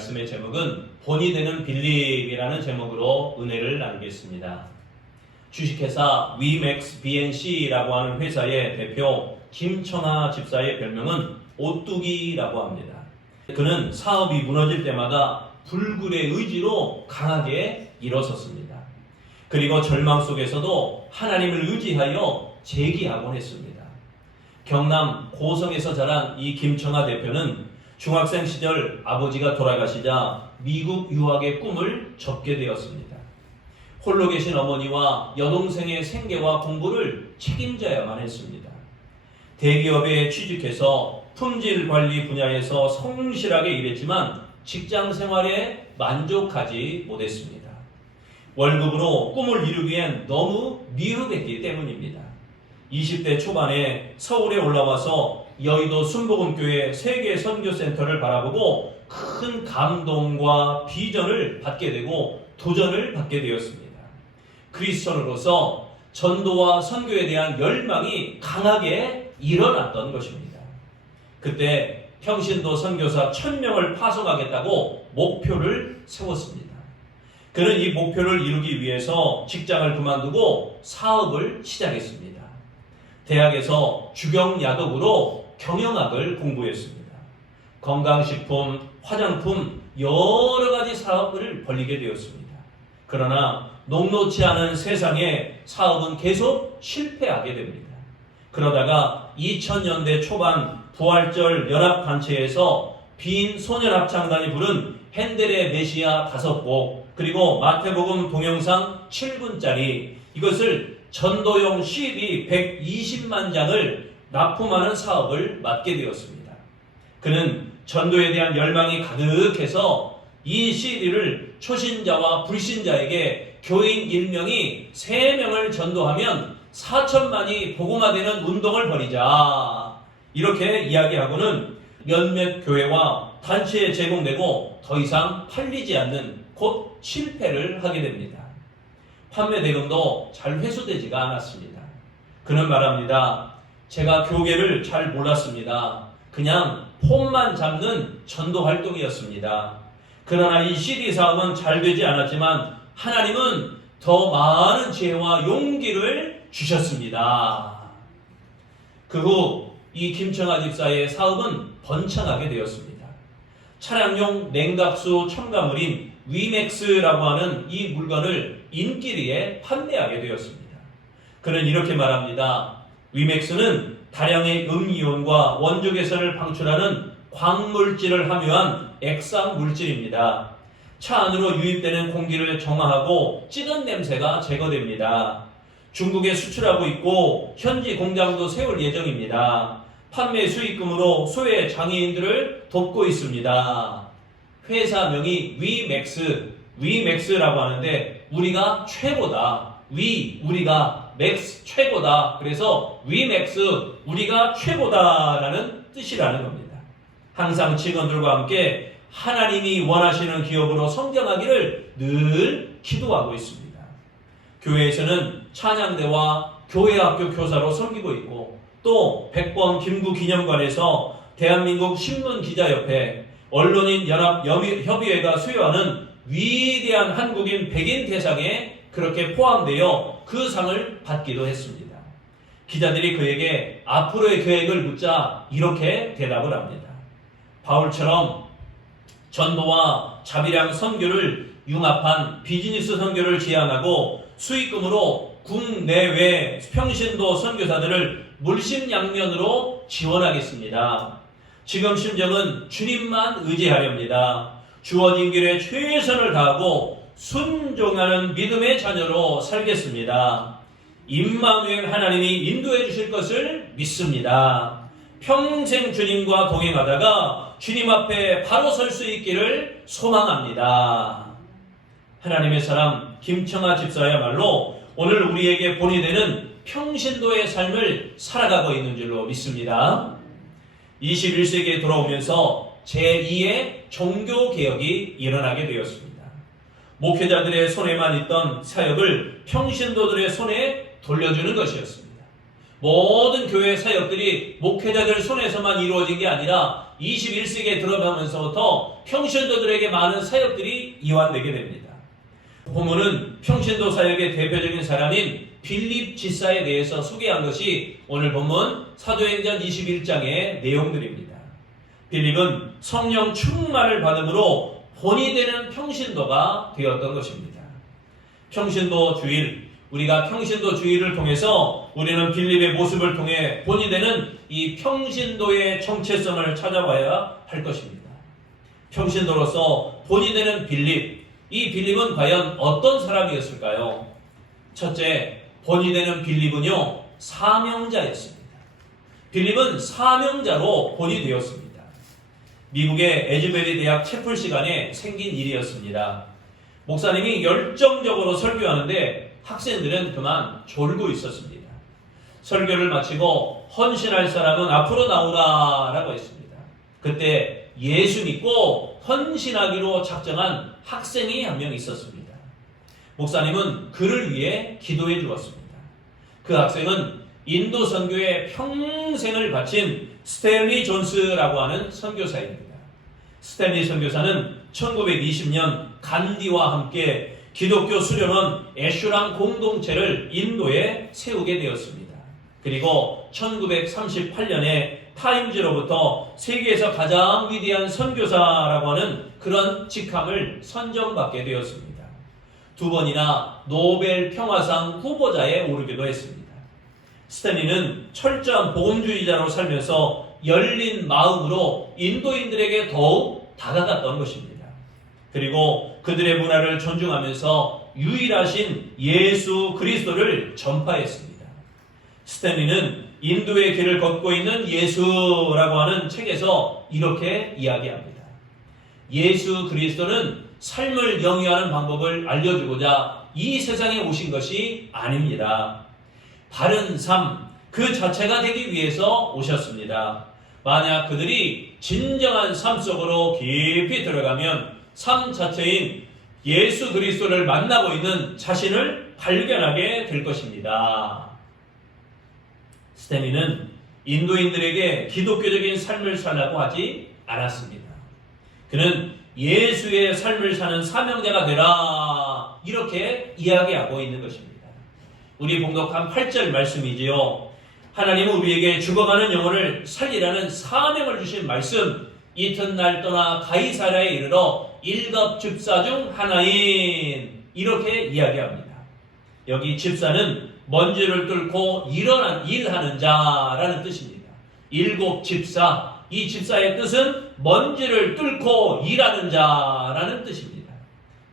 말씀의 제목은 본이 되는 빌립이라는 제목으로 은혜를 나누겠습니다. 주식회사 위맥스 BNC라고 하는 회사의 대표 김천하 집사의 별명은 오뚜기라고 합니다. 그는 사업이 무너질 때마다 불굴의 의지로 강하게 일어섰습니다. 그리고 절망 속에서도 하나님을 의지하여 재기하곤 했습니다. 경남 고성에서 자란 이 김청하 대표는 중학생 시절 아버지가 돌아가시자 미국 유학의 꿈을 접게 되었습니다. 홀로 계신 어머니와 여동생의 생계와 공부를 책임져야만 했습니다. 대기업에 취직해서 품질 관리 분야에서 성실하게 일했지만 직장 생활에 만족하지 못했습니다. 월급으로 꿈을 이루기엔 너무 미흡했기 때문입니다. 20대 초반에 서울에 올라와서 여의도 순복음교회 세계 선교센터를 바라보고 큰 감동과 비전을 받게 되고 도전을 받게 되었습니다. 크리스천으로서 전도와 선교에 대한 열망이 강하게 일어났던 것입니다. 그때 평신도 선교사 1000명을 파송하겠다고 목표를 세웠습니다. 그는 이 목표를 이루기 위해서 직장을 그만두고 사업을 시작했습니다. 대학에서 주경야독으로 경영학을 공부했습니다. 건강식품, 화장품, 여러 가지 사업을 벌리게 되었습니다. 그러나 녹록치 않은 세상에 사업은 계속 실패하게 됩니다. 그러다가 2000년대 초반 부활절 연합단체에서 빈 소년합창단이 부른 핸델의 메시아 다섯 곡 그리고 마태복음 동영상 7분짜리 이것을 전도용 CD 120만 장을 납품하는 사업을 맡게 되었습니다. 그는 전도에 대한 열망이 가득해서 이 CD를 초신자와 불신자에게 교인 1명이 3명을 전도하면 4천만이 복음화되는 운동을 벌이자. 이렇게 이야기하고는 몇몇 교회와 단체에 제공되고 더 이상 팔리지 않는 곧 실패를 하게 됩니다. 판매 대금도 잘 회수되지가 않았습니다. 그는 말합니다. 제가 교계를 잘 몰랐습니다. 그냥 폼만 잡는 전도 활동이었습니다. 그러나 이 CD 사업은 잘 되지 않았지만 하나님은 더 많은 지혜와 용기를 주셨습니다. 그 후 이 김청아 집사의 사업은 번창하게 되었습니다. 차량용 냉각수 첨가물인 위맥스라고 하는 이 물건을 인기리에 판매하게 되었습니다. 그는 이렇게 말합니다. 위맥스는 다량의 음이온과 원조 개선을 방출하는 광물질을 함유한 액상 물질입니다. 차 안으로 유입되는 공기를 정화하고 찌든 냄새가 제거됩니다. 중국에 수출하고 있고 현지 공장도 세울 예정입니다. 판매 수익금으로 소외 장애인들을 돕고 있습니다. 회사명이 위맥스, 위맥스라고 하는데 우리가 최고다. 위 우리가 맥스 최고다. 그래서 위맥스 우리가 최고다라는 뜻이라는 겁니다. 항상 직원들과 함께 하나님이 원하시는 기업으로 성장하기를 늘 기도하고 있습니다. 교회에서는 찬양대와 교회 학교 교사로 섬기고 있고 또 백범 김구 기념관에서 대한민국 신문기자협회 언론인 연합 협의회가 수여하는 위대한 한국인 백인 대상에 그렇게 포함되어 그 상을 받기도 했습니다. 기자들이 그에게 앞으로의 계획을 묻자 이렇게 대답을 합니다. 바울처럼 전도와 자비량 선교를 융합한 비즈니스 선교를 지향하고 수익금으로 국내외 평신도 선교사들을 물심양면으로 지원하겠습니다. 지금 심정은 주님만 의지하렵니다. 주어진 길에 최선을 다하고 순종하는 믿음의 자녀로 살겠습니다. 임마누엘 하나님이 인도해 주실 것을 믿습니다. 평생 주님과 동행하다가 주님 앞에 바로 설 수 있기를 소망합니다. 하나님의 사람 김청아 집사야말로 오늘 우리에게 본이 되는 평신도의 삶을 살아가고 있는 줄로 믿습니다. 21세기에 돌아오면서 제2의 종교개혁이 일어나게 되었습니다. 목회자들의 손에만 있던 사역을 평신도들의 손에 돌려주는 것이었습니다. 모든 교회 사역들이 목회자들 손에서만 이루어진 게 아니라 21세기에 들어가면서부터 평신도들에게 많은 사역들이 이완되게 됩니다. 본문은 평신도 사역의 대표적인 사람인 빌립 지사에 대해서 소개한 것이 오늘 본문 사도행전 21장의 내용들입니다. 빌립은 성령 충만을 받음으로 본이 되는 평신도가 되었던 것입니다. 평신도 주일, 우리가 평신도 주일을 통해서 우리는 빌립의 모습을 통해 본이 되는 이 평신도의 정체성을 찾아봐야 할 것입니다. 평신도로서 본이 되는 빌립, 이 빌립은 과연 어떤 사람이었을까요? 첫째, 본이 되는 빌립은요, 사명자였습니다. 빌립은 사명자로 본이 되었습니다. 미국의 에즈베리 대학 채플 시간에 생긴 일이었습니다. 목사님이 열정적으로 설교하는데 학생들은 그만 졸고 있었습니다. 설교를 마치고 헌신할 사람은 앞으로 나오라라고 했습니다. 그때 예수 믿고 헌신하기로 작정한 학생이 한 명 있었습니다. 목사님은 그를 위해 기도해 주었습니다. 그 학생은 인도 선교에 평생을 바친 스탠리 존스라고 하는 선교사입니다. 스탠리 선교사는 1920년 간디와 함께 기독교 수련원 애슈랑 공동체를 인도에 세우게 되었습니다. 그리고 1938년에 타임즈로부터 세계에서 가장 위대한 선교사라고 하는 그런 직함을 선정받게 되었습니다. 두 번이나 노벨 평화상 후보자에 오르기도 했습니다. 스탠리는 철저한 복음주의자로 살면서 열린 마음으로 인도인들에게 더욱 다가갔던 것입니다. 그리고 그들의 문화를 존중하면서 유일하신 예수 그리스도를 전파했습니다. 스탠리는 인도의 길을 걷고 있는 예수라고 하는 책에서 이렇게 이야기합니다. 예수 그리스도는 삶을 영위하는 방법을 알려주고자 이 세상에 오신 것이 아닙니다. 바른 삶, 그 자체가 되기 위해서 오셨습니다. 만약 그들이 진정한 삶 속으로 깊이 들어가면 삶 자체인 예수 그리스도를 만나고 있는 자신을 발견하게 될 것입니다. 스탠리는 인도인들에게 기독교적인 삶을 살라고 하지 않았습니다. 그는 예수의 삶을 사는 사명자가 되라 이렇게 이야기하고 있는 것입니다. 우리 봉독한 8절 말씀이지요. 하나님은 우리에게 죽어가는 영혼을 살리라는 사명을 주신 말씀 이튿날 떠나 가이사라에 이르러 일급 집사 중 하나인 이렇게 이야기합니다. 여기 집사는 먼지를 뚫고 일어난 일하는 자라는 뜻입니다. 일곱 집사 이 집사의 뜻은 먼지를 뚫고 일하는 자라는 뜻입니다.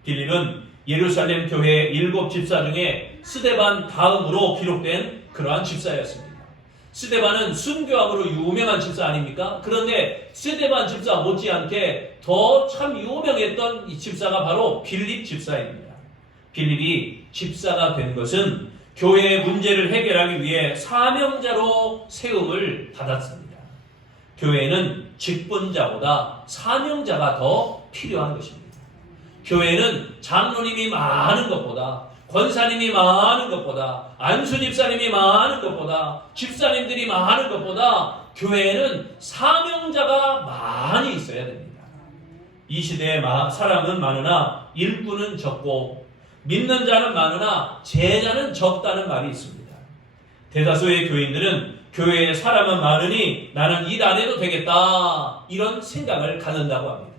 빌립은 예루살렘 교회 일곱 집사 중에 스데반 다음으로 기록된 그러한 집사였습니다. 스데반은 순교함으로 유명한 집사 아닙니까? 그런데 스데반 집사 못지않게 더 참 유명했던 이 집사가 바로 빌립 집사입니다. 빌립이 집사가 된 것은 교회의 문제를 해결하기 위해 사명자로 세움을 받았습니다. 교회는 직분자보다 사명자가 더 필요한 것입니다. 교회는 장로님이 많은 것보다 권사님이 많은 것보다 안수 집사님이 많은 것보다 집사님들이 많은 것보다 교회에는 사명자가 많이 있어야 됩니다. 이 시대에 사람은 많으나 일꾼은 적고 믿는 자는 많으나 제자는 적다는 말이 있습니다. 대다수의 교인들은 교회에 사람은 많으니 나는 일 안 해도 되겠다 이런 생각을 갖는다고 합니다.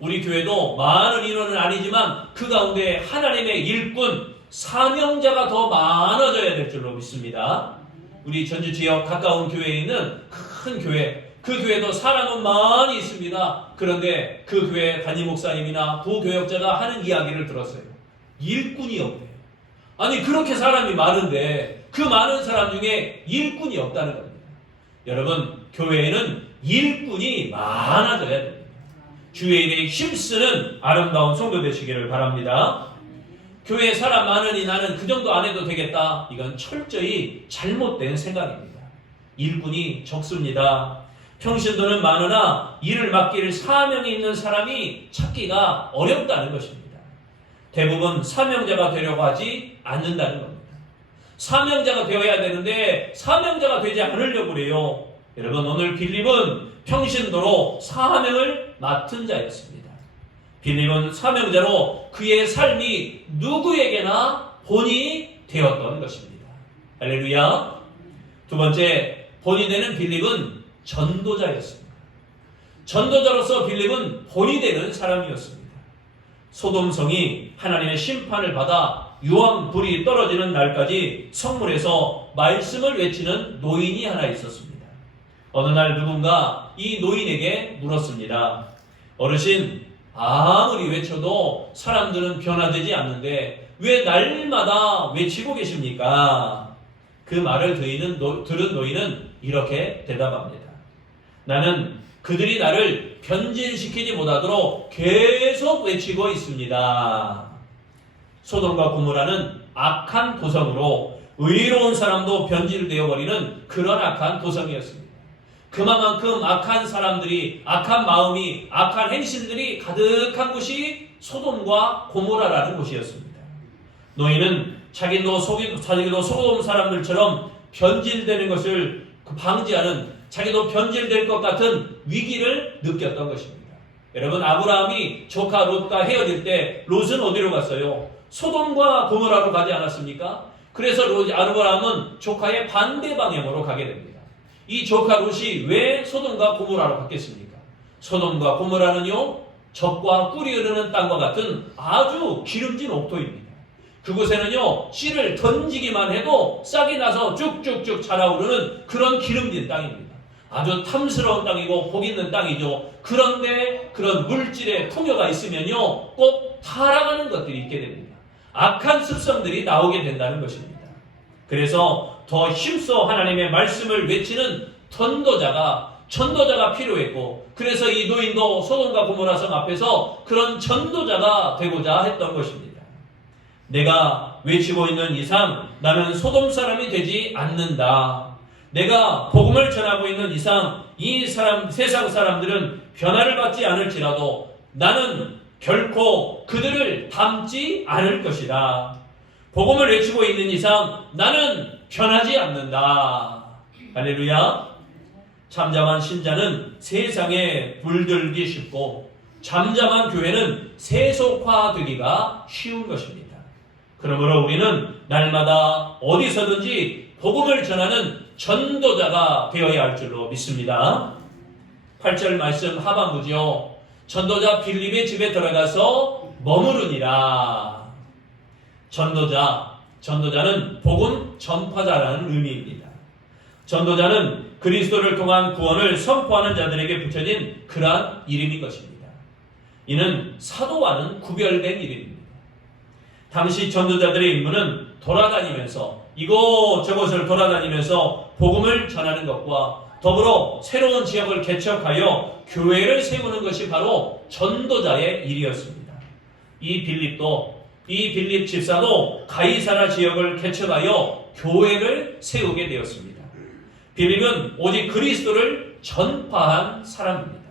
우리 교회도 많은 인원은 아니지만 그 가운데 하나님의 일꾼 사명자가 더 많아져야 될 줄로 믿습니다. 우리 전주 지역 가까운 교회에 있는 큰 교회, 그 교회도 사람은 많이 있습니다. 그런데 그 교회 담임 목사님이나 부교역자가 하는 이야기를 들었어요. 일꾼이 없대요. 아니 그렇게 사람이 많은데 그 많은 사람 중에 일꾼이 없다는 겁니다. 여러분 교회에는 일꾼이 많아져야 됩니다. 주의 일에 힘쓰는 아름다운 성도 되시기를 바랍니다. 교회에 사람 많으니 나는 그 정도 안 해도 되겠다. 이건 철저히 잘못된 생각입니다. 일꾼이 적습니다. 평신도는 많으나 일을 맡길 사명이 있는 사람이 찾기가 어렵다는 것입니다. 대부분 사명자가 되려고 하지 않는다는 겁니다. 사명자가 되어야 되는데 사명자가 되지 않으려고 그래요. 여러분 오늘 빌립은 평신도로 사명을 맡은 자였습니다. 빌립은 사명자로 그의 삶이 누구에게나 본이 되었던 것입니다. 할렐루야. 두 번째, 본이 되는 빌립은 전도자였습니다. 전도자로서 빌립은 본이 되는 사람이었습니다. 소돔성이 하나님의 심판을 받아 유황 불이 떨어지는 날까지 성문에서 말씀을 외치는 노인이 하나 있었습니다. 어느 날 누군가 이 노인에게 물었습니다. 어르신, 아무리 외쳐도 사람들은 변화되지 않는데 왜 날마다 외치고 계십니까? 그 말을 들은, 노인은 이렇게 대답합니다. 나는 그들이 나를 변질시키지 못하도록 계속 외치고 있습니다. 소돔과 고모라는 악한 도성으로 의로운 사람도 변질되어 버리는 그런 악한 도성이었습니다. 그만큼 악한 사람들이 악한 마음이 악한 행실들이 가득한 곳이 소돔과 고모라라는 곳이었습니다. 노인은 자기도 속이 자기도 소돔 사람들처럼 변질되는 것을 방지하는 자기도 변질될 것 같은 위기를 느꼈던 것입니다. 여러분 아브라함이 조카 롯과 헤어질 때 롯은 어디로 갔어요? 소돔과 고모라로 가지 않았습니까? 그래서 롯 아브라함은 조카의 반대 방향으로 가게 됩니다. 이 조카 롯이 왜 소돔과 고모라로 갔겠습니까? 소돔과 고모라는요 적과 꿀이 흐르는 땅과 같은 아주 기름진 옥토입니다. 그곳에는요 씨를 던지기만 해도 싹이 나서 쭉쭉쭉 자라오르는 그런 기름진 땅입니다. 아주 탐스러운 땅이고 복 있는 땅이죠. 그런데 그런 물질의 풍요가 있으면요 꼭 타락하는 것들이 있게 됩니다. 악한 습성들이 나오게 된다는 것입니다. 그래서 더 힘써 하나님의 말씀을 외치는 전도자가 전도자가 필요했고 그래서 이 노인도 소돔과 고모라 성 앞에서 그런 전도자가 되고자 했던 것입니다. 내가 외치고 있는 이상 나는 소돔 사람이 되지 않는다. 내가 복음을 전하고 있는 이상 이 사람 세상 사람들은 변화를 받지 않을지라도 나는 결코 그들을 닮지 않을 것이다. 복음을 외치고 있는 이상 나는 변하지 않는다. 할렐루야. 잠잠한 신자는 세상에 물들기 쉽고 잠잠한 교회는 세속화되기가 쉬운 것입니다. 그러므로 우리는 날마다 어디서든지 복음을 전하는 전도자가 되어야 할 줄로 믿습니다. 8절 말씀 하반부죠. 전도자 빌립의 집에 들어가서 머무르니라. 전도자, 전도자는 복음 전파자라는 의미입니다. 전도자는 그리스도를 통한 구원을 선포하는 자들에게 붙여진 그러한 이름인 것입니다. 이는 사도와는 구별된 이름입니다. 당시 전도자들의 임무는 돌아다니면서 이곳저곳을 돌아다니면서 복음을 전하는 것과 더불어 새로운 지역을 개척하여 교회를 세우는 것이 바로 전도자의 일이었습니다. 이 빌립도 이 빌립 집사도 가이사라 지역을 개척하여 교회를 세우게 되었습니다. 빌립은 오직 그리스도를 전파한 사람입니다.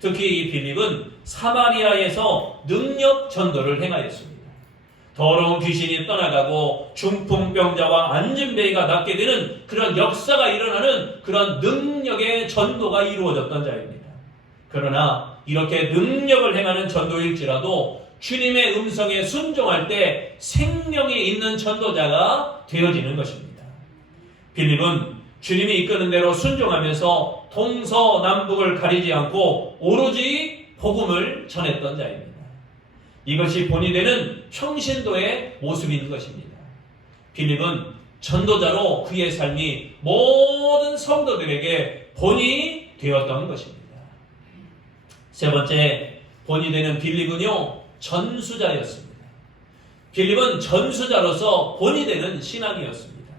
특히 이 빌립은 사마리아에서 능력 전도를 행하였습니다. 더러운 귀신이 떠나가고 중풍병자와 안진뱅이가 낫게 되는 그런 역사가 일어나는 그런 능력의 전도가 이루어졌던 자입니다. 그러나 이렇게 능력을 행하는 전도일지라도 주님의 음성에 순종할 때 생명이 있는 전도자가 되어지는 것입니다. 빌립은 주님이 이끄는 대로 순종하면서 동서남북을 가리지 않고 오로지 복음을 전했던 자입니다. 이것이 본이 되는 평신도의 모습인 것입니다. 빌립은 전도자로 그의 삶이 모든 성도들에게 본이 되었던 것입니다. 세 번째, 본이 되는 빌립은요, 전수자였습니다. 빌립은 전수자로서 본이 되는 신앙이었습니다.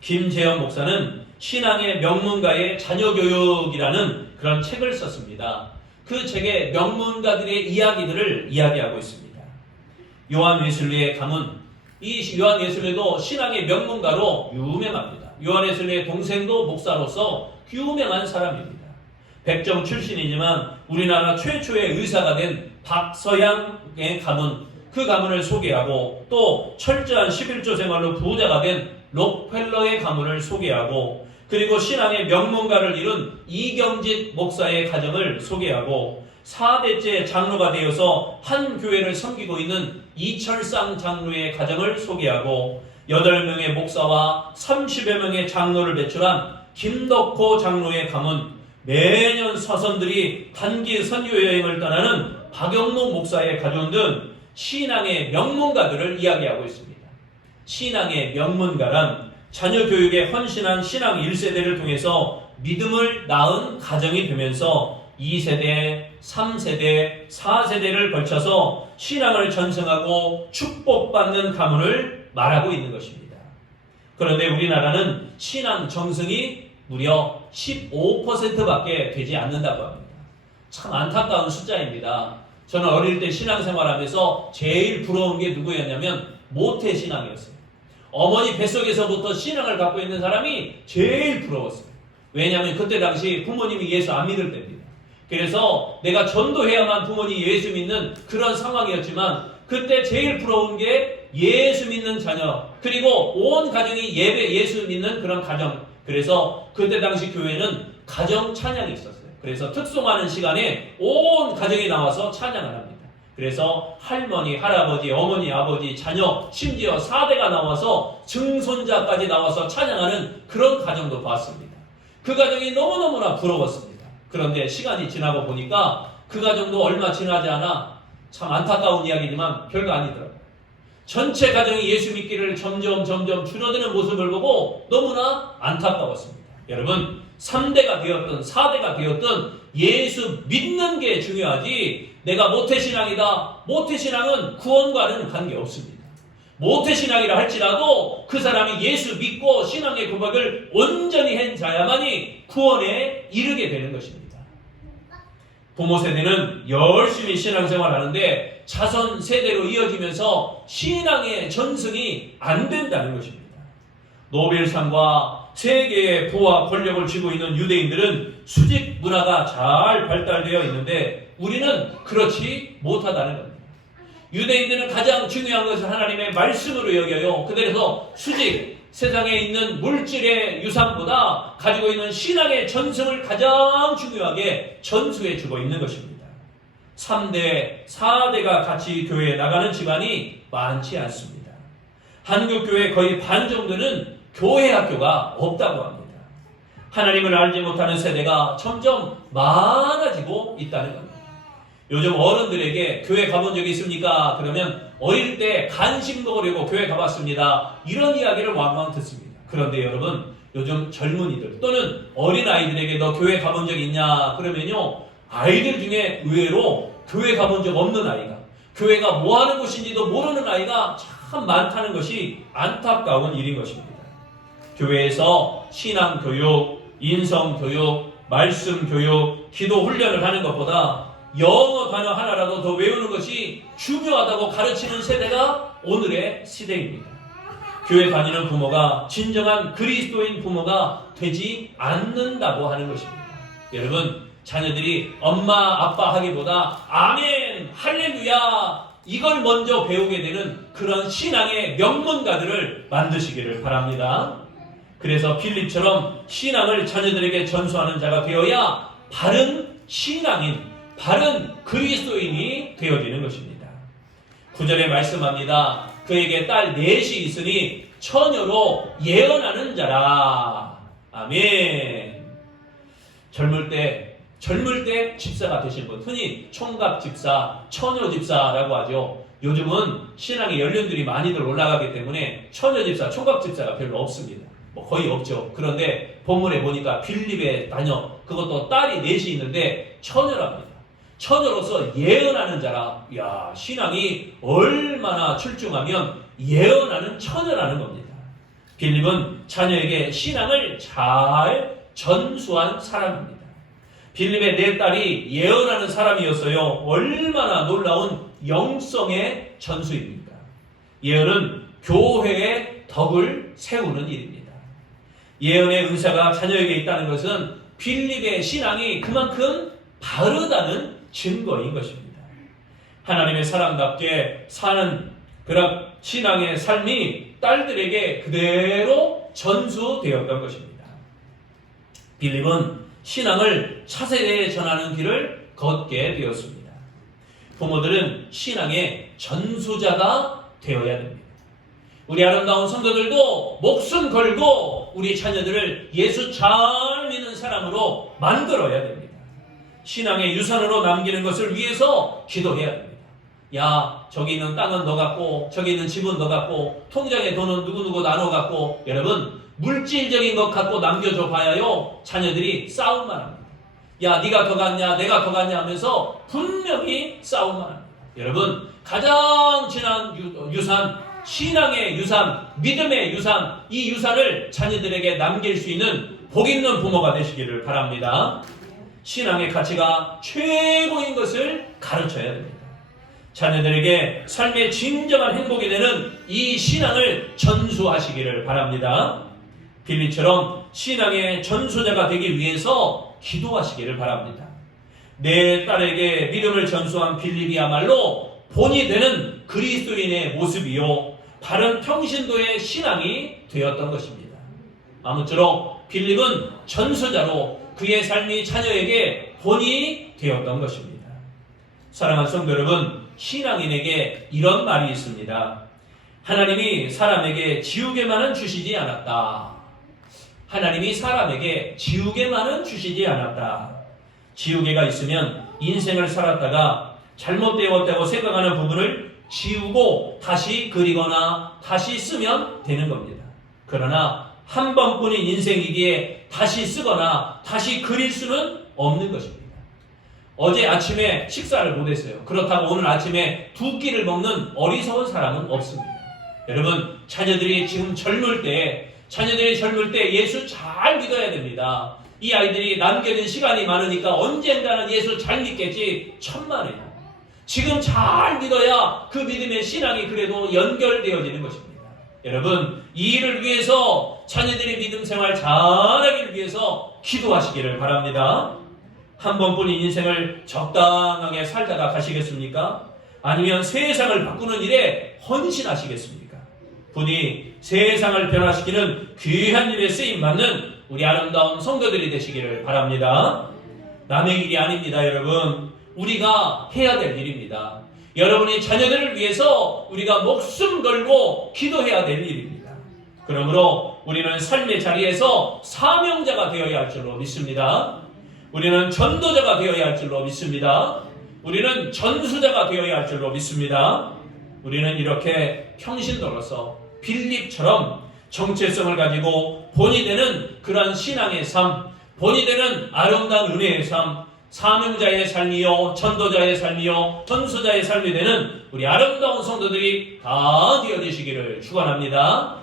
김재현 목사는 신앙의 명문가의 자녀교육이라는 그런 책을 썼습니다. 그 책에 명문가들의 이야기들을 이야기하고 있습니다. 요한 웨슬리의 가문, 이 요한 웨슬리도 신앙의 명문가로 유명합니다. 요한 웨슬리의 동생도 목사로서 유명한 사람입니다. 백정 출신이지만 우리나라 최초의 의사가 된 박서양의 가문, 그 가문을 소개하고 또 철저한 11조 생활로 부자가 된 록펠러의 가문을 소개하고 그리고 신앙의 명문가를 이룬 이경직 목사의 가정을 소개하고 4대째 장로가 되어서 한 교회를 섬기고 있는 이철상 장로의 가정을 소개하고 8명의 목사와 30여 명의 장로를 배출한 김덕호 장로의 가문 매년 사선들이 단기 선교 여행을 떠나는 박영목 목사의 등 신앙의 명문가들을 이야기하고 있습니다. 신앙의 명문가란 자녀 교육에 헌신한 신앙 1세대를 통해서 믿음을 낳은 가정이 되면서 2세대, 3세대, 4세대를 걸쳐서 신앙을 전승하고 축복받는 가문을 말하고 있는 것입니다. 그런데 우리나라는 신앙 정승이 무려 15%밖에 되지 않는다고 합니다. 참 안타까운 숫자입니다. 저는 어릴 때 신앙생활하면서 제일 부러운 게 누구였냐면 모태 신앙이었어요. 어머니 뱃속에서부터 신앙을 갖고 있는 사람이 제일 부러웠어요. 왜냐하면 그때 당시 부모님이 예수 안 믿을 때입니다. 그래서 내가 전도해야만 부모님이 예수 믿는 그런 상황이었지만 그때 제일 부러운 게 예수 믿는 자녀 그리고 온 가정이 예배 예수 믿는 그런 가정 그래서 그때 당시 교회는 가정 찬양이 있었어요. 그래서 특송하는 시간에 온 가정이 나와서 찬양을 합니다. 그래서 할머니, 할아버지, 어머니, 아버지, 자녀, 심지어 사대가 나와서 증손자까지 나와서 찬양하는 그런 가정도 봤습니다. 그 가정이 너무너무나 부러웠습니다. 그런데 시간이 지나고 보니까 그 가정도 얼마 지나지 않아 참 안타까운 이야기지만 별거 아니더라고요. 전체 가정이 예수 믿기를 점점 점점 줄어드는 모습을 보고 너무나 안타까웠습니다. 여러분, 3대가 되었든 4대가 되었든 예수 믿는 게 중요하지 내가 모태신앙이다. 모태신앙은 구원과는 관계없습니다. 모태신앙이라 할지라도 그 사람이 예수 믿고 신앙의 고백을 온전히 한 자야만이 구원에 이르게 되는 것입니다. 부모 세대는 열심히 신앙생활 하는데 자손 세대로 이어지면서 신앙의 전승이 안 된다는 것입니다. 노벨상과 세계의 부와 권력을 쥐고 있는 유대인들은 수직 문화가 잘 발달되어 있는데 우리는 그렇지 못하다는 겁니다. 유대인들은 가장 중요한 것을 하나님의 말씀으로 여겨요. 그래서 수직, 세상에 있는 물질의 유산보다 가지고 있는 신앙의 전승을 가장 중요하게 전수해 주고 있는 것입니다. 3대, 4대가 같이 교회에 나가는 집안이 많지 않습니다. 한국 교회 거의 반 정도는 교회 학교가 없다고 합니다. 하나님을 알지 못하는 세대가 점점 많아지고 있다는 겁니다. 요즘 어른들에게 교회 가본 적이 있습니까? 그러면 어릴 때 간식 먹으려고 교회 가봤습니다. 이런 이야기를 왕왕 듣습니다. 그런데 여러분, 요즘 젊은이들 또는 어린 아이들에게 너 교회 가본 적 있냐? 그러면요, 아이들 중에 의외로 교회 가본 적 없는 아이가, 교회가 뭐 하는 곳인지도 모르는 아이가 참 많다는 것이 안타까운 일인 것입니다. 교회에서 신앙 교육, 인성 교육, 말씀 교육, 기도 훈련을 하는 것보다 영어 단어 하나라도 더 외우는 것이 중요하다고 가르치는 세대가 오늘의 시대입니다. 교회 다니는 부모가 진정한 그리스도인 부모가 되지 않는다고 하는 것입니다. 여러분, 자녀들이 엄마, 아빠 하기보다 아멘, 할렐루야, 이걸 먼저 배우게 되는 그런 신앙의 명문가들을 만드시기를 바랍니다. 그래서 필립처럼 신앙을 자녀들에게 전수하는 자가 되어야 바른 신앙인, 바른 그리스도인이 되어지는 것입니다. 구절에 말씀합니다. 그에게 딸 넷이 있으니 처녀로 예언하는 자라. 아멘. 젊을 때, 젊을 때 집사가 되신 분, 흔히 총각 집사, 처녀 집사라고 하죠. 요즘은 신앙의 연륜들이 많이들 올라가기 때문에 처녀 집사, 총각 집사가 별로 없습니다. 뭐 거의 없죠. 그런데 본문에 보니까 빌립의 자녀, 그것도 딸이 넷이 있는데 처녀랍니다. 처녀로서 예언하는 자라. 야 신앙이 얼마나 출중하면 예언하는 처녀라는 겁니다. 빌립은 자녀에게 신앙을 잘 전수한 사람입니다. 빌립의 네 딸이 예언하는 사람이었어요. 얼마나 놀라운 영성의 전수입니까? 예언은 교회의 덕을 세우는 일입니다. 예언의 은사가 자녀에게 있다는 것은 빌립의 신앙이 그만큼 바르다는 증거인 것입니다. 하나님의 사람답게 사는 그런 신앙의 삶이 딸들에게 그대로 전수되었던 것입니다. 빌립은 신앙을 차세대에 전하는 길을 걷게 되었습니다. 부모들은 신앙의 전수자가 되어야 됩니다. 우리 아름다운 성도들도 목숨 걸고 우리 자녀들을 예수 잘 믿는 사람으로 만들어야 됩니다. 신앙의 유산으로 남기는 것을 위해서 기도해야 됩니다. 야, 저기 있는 땅은 너 갖고, 저기 있는 집은 너 갖고, 통장에 돈은 누구누구 나눠 갖고, 여러분, 물질적인 것 갖고 남겨줘 봐야요, 자녀들이 싸움만 합니다. 야, 네가 더 갖냐, 내가 더 갖냐 하면서 분명히 싸움만 합니다. 여러분, 가장 진한 유, 유산, 신앙의 유산, 믿음의 유산, 이 유산을 자녀들에게 남길 수 있는 복 있는 부모가 되시기를 바랍니다. 신앙의 가치가 최고인 것을 가르쳐야 됩니다. 자녀들에게 삶의 진정한 행복이 되는 이 신앙을 전수하시기를 바랍니다. 빌리처럼 신앙의 전수자가 되기 위해서 기도하시기를 바랍니다. 내 딸에게 믿음을 전수한 빌립이야말로 본이 되는 그리스도인의 모습이요. 바른 평신도의 신앙이 되었던 것입니다. 아무쪼록 빌립은 전수자로 그의 삶이 자녀에게 본이 되었던 것입니다. 사랑하는 성도 여러분, 신앙인에게 이런 말이 있습니다. 하나님이 사람에게 지우개만은 주시지 않았다. 하나님이 사람에게 지우개만은 주시지 않았다. 지우개가 있으면 인생을 살았다가 잘못되었다고 생각하는 부분을 지우고 다시 그리거나 다시 쓰면 되는 겁니다. 그러나 한 번뿐인 인생이기에 다시 쓰거나 다시 그릴 수는 없는 것입니다. 어제 아침에 식사를 못했어요. 그렇다고 오늘 아침에 두 끼를 먹는 어리석은 사람은 없습니다. 여러분, 자녀들이 지금 젊을 때, 자녀들이 젊을 때 예수 잘 믿어야 됩니다. 이 아이들이 남겨진 시간이 많으니까 언젠가는 예수 잘 믿겠지 천만에요. 지금 잘 믿어야 그 믿음의 신앙이 그래도 연결되어지는 것입니다. 여러분, 이 일을 위해서 자녀들의 믿음 생활 잘하기를 위해서 기도하시기를 바랍니다. 한 번뿐인 인생을 적당하게 살다가 가시겠습니까? 아니면 세상을 바꾸는 일에 헌신하시겠습니까? 부디 세상을 변화시키는 귀한 일에 쓰임 받는 우리 아름다운 성도들이 되시기를 바랍니다. 남의 일이 아닙니다, 여러분. 우리가 해야 될 일입니다. 여러분의 자녀들을 위해서 우리가 목숨 걸고 기도해야 될 일입니다. 그러므로 우리는 삶의 자리에서 사명자가 되어야 할 줄로 믿습니다. 우리는 전도자가 되어야 할 줄로 믿습니다. 우리는 전수자가 되어야 할 줄로 믿습니다. 우리는 이렇게 평신도로서 빌립처럼 정체성을 가지고 본이 되는 그런 신앙의 삶, 본이 되는 아름다운 은혜의 삶, 사명자의 삶이요, 전도자의 삶이요, 전수자의 삶이 되는 우리 아름다운 성도들이 다 되어지시기를 축원합니다.